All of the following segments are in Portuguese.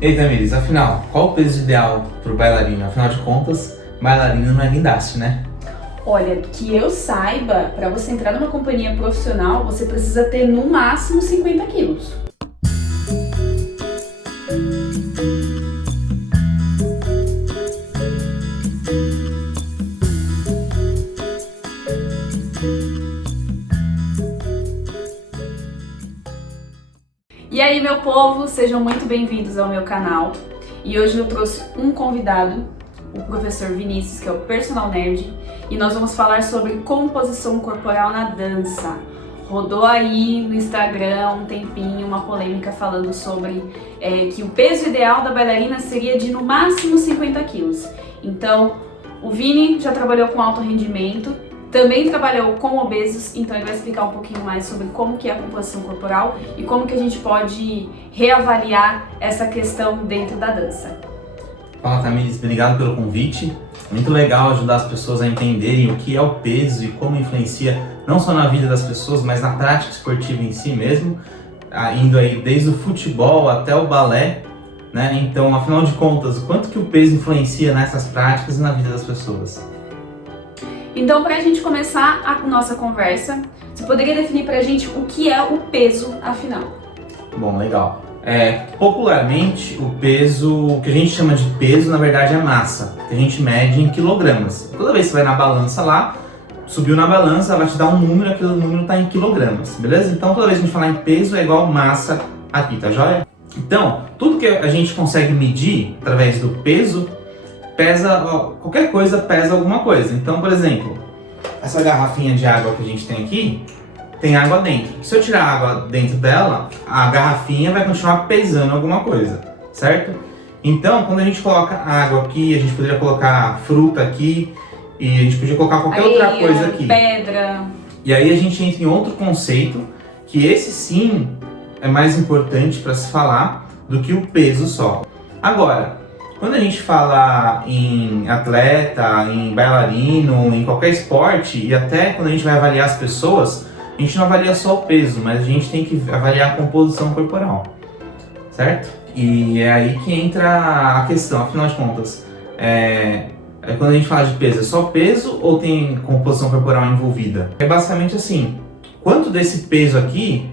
Ei, Tamiris, afinal, qual o peso ideal pro bailarino? Afinal de contas, bailarino não é guindaste, né? Olha, que eu saiba, para você entrar numa companhia profissional, você precisa ter no máximo 50 quilos. E aí, meu povo, sejam muito bem-vindos ao meu canal. E hoje eu trouxe um convidado, o professor Vinícius, que é o Personal Nerd, e nós vamos falar sobre composição corporal na dança. Rodou aí no Instagram um tempinho uma polêmica falando sobre que o peso ideal da bailarina seria de no máximo 50 quilos. Então, o Vini já trabalhou com alto rendimento, também trabalhou com obesos, então ele vai explicar um pouquinho mais sobre como que é a composição corporal e como que a gente pode reavaliar essa questão dentro da dança. Fala, Tamiris, obrigado pelo convite. Muito legal ajudar as pessoas a entenderem o que é o peso e como influencia não só na vida das pessoas, mas na prática esportiva em si mesmo, indo aí desde o futebol até o balé, né? Então, afinal de contas, o quanto que o peso influencia nessas práticas e na vida das pessoas? Então, para a gente começar a nossa conversa, você poderia definir para a gente o que é o peso, afinal? Bom, legal. Popularmente, o peso, o que a gente chama de peso, na verdade é massa, que a gente mede em quilogramas. Toda vez que você vai na balança lá, subiu na balança, ela vai te dar um número, aquele número está em quilogramas, beleza? Então, toda vez que a gente falar em peso, é igual massa aqui, tá joia? Então, tudo que a gente consegue medir através do peso, pesa, qualquer coisa pesa alguma coisa. Então, por exemplo, essa garrafinha de água que a gente tem aqui, tem água dentro. Se eu tirar a água dentro dela, a garrafinha vai continuar pesando alguma coisa, certo? Então, quando a gente coloca água aqui, a gente poderia colocar fruta aqui, e a gente podia colocar qualquer outra coisa aqui. Pedra. E aí a gente entra em outro conceito, que esse sim é mais importante para se falar do que o peso só. Agora, quando a gente fala em atleta, em bailarino, em qualquer esporte, e até quando a gente vai avaliar as pessoas, a gente não avalia só o peso, mas a gente tem que avaliar a composição corporal, certo? E é aí que entra a questão, afinal de contas, quando a gente fala de peso, é só peso ou tem composição corporal envolvida? É basicamente assim, quanto desse peso aqui,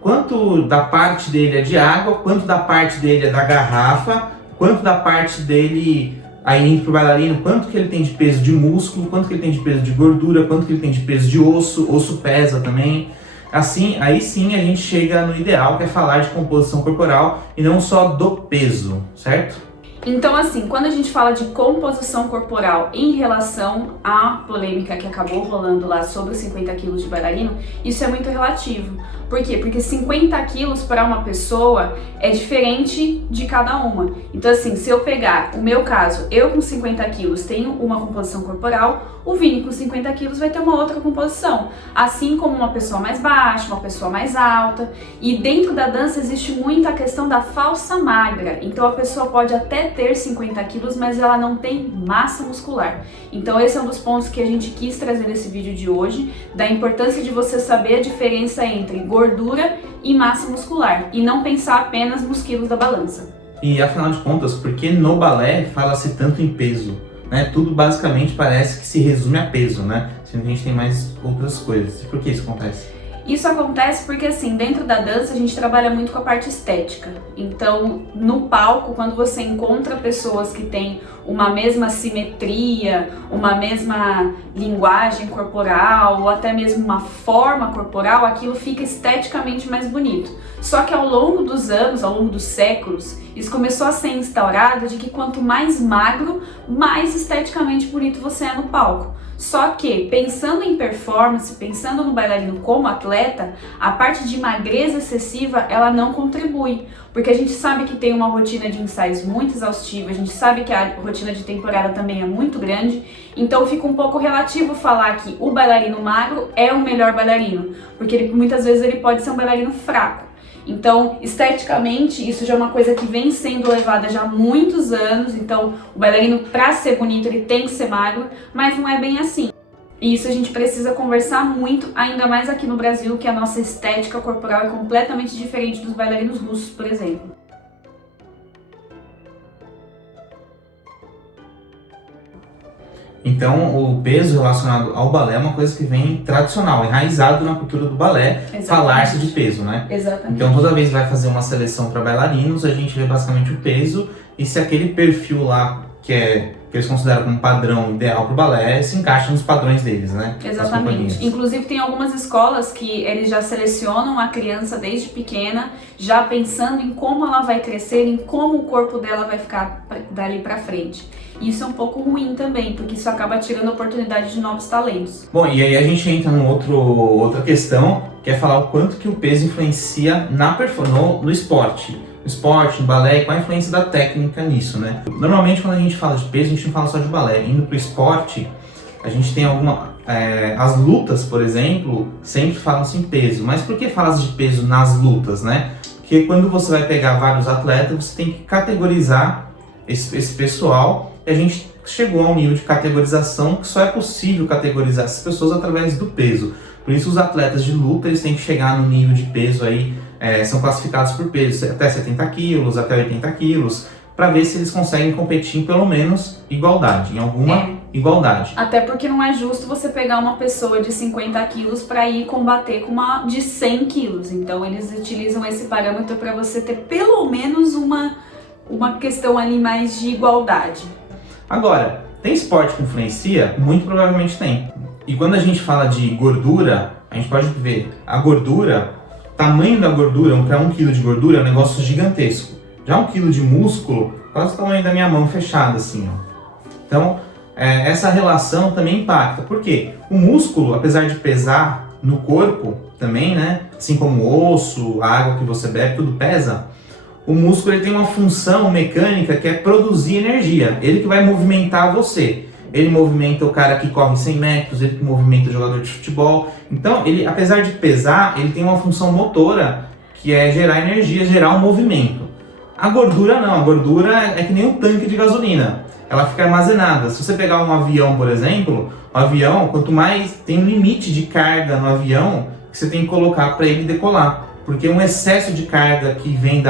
quanto da parte dele é de água, quanto da parte dele é da garrafa, quanto da parte dele, aí indo pro bailarino, quanto que ele tem de peso de músculo, quanto que ele tem de peso de gordura, quanto que ele tem de peso de osso pesa também. Assim, aí sim a gente chega no ideal, que é falar de composição corporal e não só do peso, certo? Então, assim, quando a gente fala de composição corporal em relação à polêmica que acabou rolando lá sobre os 50 quilos de bailarino, isso é muito relativo. Por quê? Porque 50 quilos para uma pessoa é diferente de cada uma. Então, assim, se eu pegar o meu caso, eu com 50 quilos tenho uma composição corporal, o Vini com 50 quilos vai ter uma outra composição. Assim como uma pessoa mais baixa, uma pessoa mais alta. E dentro da dança existe muito a questão da falsa magra. Então, a pessoa pode até ter 50 quilos, mas ela não tem massa muscular. Então, esse é um dos pontos que a gente quis trazer nesse vídeo de hoje, da importância de você saber a diferença entre gordura e massa muscular, e não pensar apenas nos quilos da balança. E afinal de contas, por que no balé fala-se tanto em peso? Né? Tudo basicamente parece que se resume a peso, né? Sendo que a gente tem mais outras coisas. E por que isso acontece? Isso acontece porque, assim, dentro da dança a gente trabalha muito com a parte estética. Então, no palco, quando você encontra pessoas que têm uma mesma simetria, uma mesma linguagem corporal, ou até mesmo uma forma corporal, aquilo fica esteticamente mais bonito. Só que ao longo dos anos, ao longo dos séculos, isso começou a ser instaurado de que quanto mais magro, mais esteticamente bonito você é no palco. Só que, pensando em performance, pensando no bailarino como atleta, a parte de magreza excessiva, ela não contribui. Porque a gente sabe que tem uma rotina de ensaios muito exaustiva, a gente sabe que a rotina de temporada também é muito grande, então fica um pouco relativo falar que o bailarino magro é o melhor bailarino, porque muitas vezes ele pode ser um bailarino fraco. Então, esteticamente, isso já é uma coisa que vem sendo levada já há muitos anos. Então, o bailarino, para ser bonito, ele tem que ser magro, mas não é bem assim. E isso a gente precisa conversar muito, ainda mais aqui no Brasil, que a nossa estética corporal é completamente diferente dos bailarinos russos, por exemplo. Então, o peso relacionado ao balé é uma coisa que vem tradicional, enraizado na cultura do balé, falar-se de peso, né? Exatamente. Então, toda vez que vai fazer uma seleção para bailarinos, a gente vê basicamente o peso, e se aquele perfil lá que eles consideram como padrão ideal para o balé se encaixa nos padrões deles, né? Exatamente. Inclusive, tem algumas escolas que eles já selecionam a criança desde pequena, já pensando em como ela vai crescer, em como o corpo dela vai ficar dali para frente. Isso é um pouco ruim também, porque isso acaba tirando a oportunidade de novos talentos. Bom, e aí a gente entra num outra questão, que é falar o quanto que o peso influencia no esporte. No esporte, no balé, e qual a influência da técnica nisso, né? Normalmente, quando a gente fala de peso, a gente não fala só de balé. Indo pro esporte, a gente tem as lutas, por exemplo, sempre falam-se em peso. Mas por que fala-se de peso nas lutas, né? Porque quando você vai pegar vários atletas, você tem que categorizar esse pessoal. E a gente chegou a um nível de categorização que só é possível categorizar essas pessoas através do peso. Por isso, os atletas de luta, eles têm que chegar no nível de peso aí, são classificados por peso, até 70 quilos, até 80 quilos, para ver se eles conseguem competir em pelo menos igualdade, em alguma igualdade. Até porque não é justo você pegar uma pessoa de 50 quilos para ir combater com uma de 100 quilos. Então, eles utilizam esse parâmetro para você ter pelo menos uma questão ali mais de igualdade. Agora, tem esporte que influencia? Muito provavelmente tem. E quando a gente fala de gordura, a gente pode ver a gordura, o tamanho da gordura, para 1 kg de gordura é um negócio gigantesco. Já 1 kg de músculo, quase o tamanho da minha mão fechada, assim, ó. Então, essa relação também impacta. Por quê? O músculo, apesar de pesar no corpo também, né? Assim como o osso, a água que você bebe, tudo pesa. O músculo ele tem uma função mecânica que é produzir energia. Ele que vai movimentar você. Ele movimenta o cara que corre 100 metros, ele que movimenta o jogador de futebol. Então, ele, apesar de pesar, ele tem uma função motora que é gerar energia, gerar um movimento. A gordura não, a gordura é que nem um tanque de gasolina. Ela fica armazenada. Se você pegar um avião, por exemplo, o avião, quanto mais tem um limite de carga no avião que você tem que colocar para ele decolar. Porque um excesso de carga que vem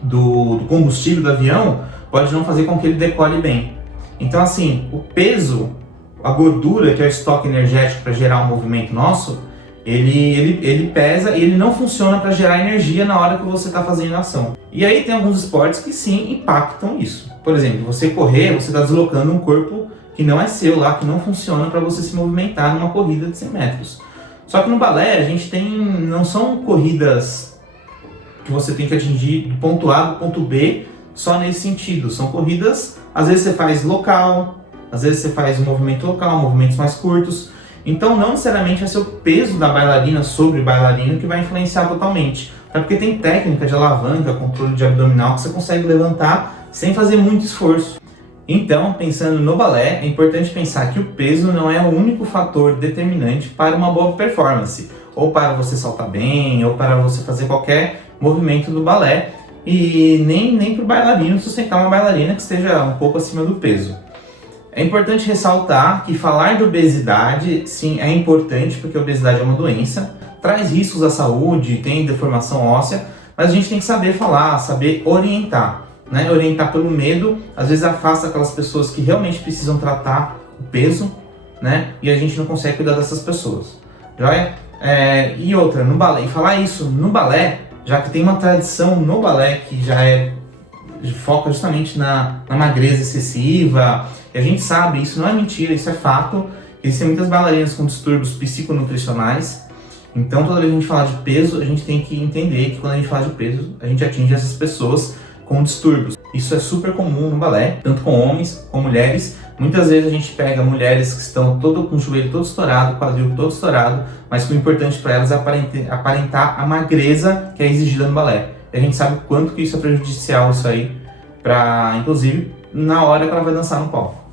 do combustível do avião pode não fazer com que ele decole bem. Então, assim, o peso, a gordura, que é o estoque energético para gerar um movimento nosso, ele pesa e ele não funciona para gerar energia na hora que você está fazendo a ação. E aí tem alguns esportes que sim impactam isso. Por exemplo, você correr, você está deslocando um corpo que não é seu lá, que não funciona para você se movimentar numa corrida de 100 metros. Só que no balé a gente não são corridas que você tem que atingir do ponto A do ponto B só nesse sentido. São corridas, às vezes você faz local, às vezes você faz um movimento local, movimentos mais curtos. Então não necessariamente vai ser o peso da bailarina sobre o bailarino que vai influenciar totalmente. Até porque tem técnica de alavanca, controle de abdominal que você consegue levantar sem fazer muito esforço. Então, pensando no balé, é importante pensar que o peso não é o único fator determinante para uma boa performance, ou para você saltar bem, ou para você fazer qualquer movimento do balé, e nem para o bailarino sustentar uma bailarina que esteja um pouco acima do peso. É importante ressaltar que falar de obesidade, sim, é importante, porque a obesidade é uma doença, traz riscos à saúde, tem deformação óssea, mas a gente tem que saber falar, saber orientar. Né? Orientar pelo medo, às vezes afasta aquelas pessoas que realmente precisam tratar o peso, né? E a gente não consegue cuidar dessas pessoas. Joia? E outra, no balé, e falar isso no balé, já que tem uma tradição no balé que já foca justamente na magreza excessiva, e a gente sabe, isso não é mentira, isso é fato, existem muitas bailarinas com distúrbios psiconutricionais. Então toda vez que a gente fala de peso, a gente tem que entender que quando a gente fala de peso, a gente atinge essas pessoas com distúrbios. Isso é super comum no balé, tanto com homens como mulheres. Muitas vezes a gente pega mulheres que estão com o joelho todo estourado, quadril todo estourado, mas que o importante para elas é aparentar a magreza que é exigida no balé. E a gente sabe o quanto que isso é prejudicial, isso aí, inclusive na hora que ela vai dançar no palco.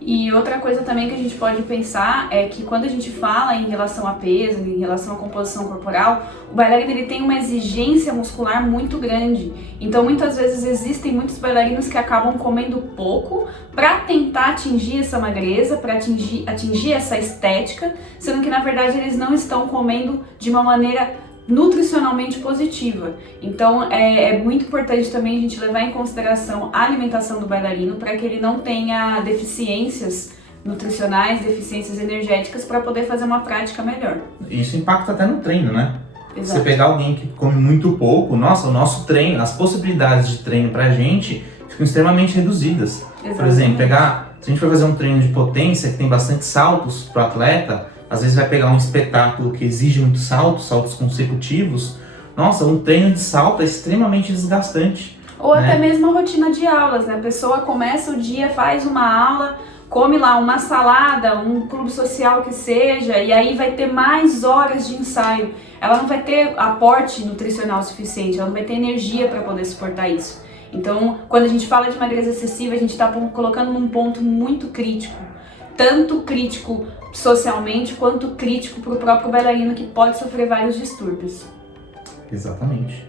E outra coisa também que a gente pode pensar é que quando a gente fala em relação a peso, em relação à composição corporal, o bailarino ele tem uma exigência muscular muito grande. Então muitas vezes existem muitos bailarinos que acabam comendo pouco para tentar atingir essa magreza, para atingir essa estética, sendo que na verdade eles não estão comendo de uma maneira nutricionalmente positiva. Então é muito importante também a gente levar em consideração a alimentação do bailarino para que ele não tenha deficiências nutricionais, deficiências energéticas para poder fazer uma prática melhor. Isso impacta até no treino, né? Exato. Você pegar alguém que come muito pouco, nossa, o nosso treino, as possibilidades de treino pra gente ficam extremamente reduzidas. Exatamente. Por exemplo, se a gente for fazer um treino de potência que tem bastante saltos pro atleta, às vezes vai pegar um espetáculo que exige muito saltos consecutivos, nossa, um treino de salto é extremamente desgastante. Ou até mesmo a rotina de aulas, né? A pessoa começa o dia, faz uma aula, come lá uma salada, um clube social que seja, e aí vai ter mais horas de ensaio. Ela não vai ter aporte nutricional suficiente, ela não vai ter energia para poder suportar isso. Então, quando a gente fala de magreza excessiva, a gente está colocando num ponto muito crítico. Tanto crítico socialmente, quanto crítico para o próprio bailarino, que pode sofrer vários distúrbios. Exatamente.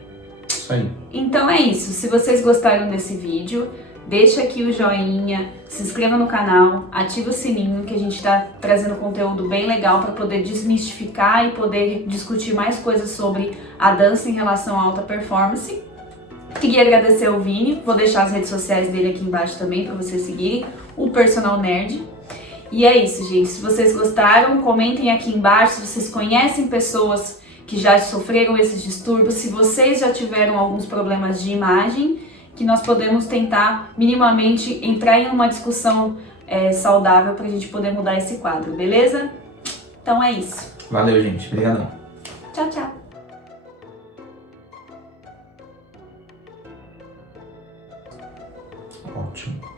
Isso aí. Então é isso. Se vocês gostaram desse vídeo, deixa aqui o joinha, se inscreva no canal, ativa o sininho, que a gente está trazendo conteúdo bem legal para poder desmistificar e poder discutir mais coisas sobre a dança em relação à alta performance. Queria agradecer ao Vini, vou deixar as redes sociais dele aqui embaixo também para vocês seguirem, o Personal Nerd. E é isso, gente. Se vocês gostaram, comentem aqui embaixo se vocês conhecem pessoas que já sofreram esses distúrbios, se vocês já tiveram alguns problemas de imagem, que nós podemos tentar minimamente entrar em uma discussão saudável para a gente poder mudar esse quadro, beleza? Então é isso. Valeu, gente. Obrigadão. Tchau, tchau. Ótimo.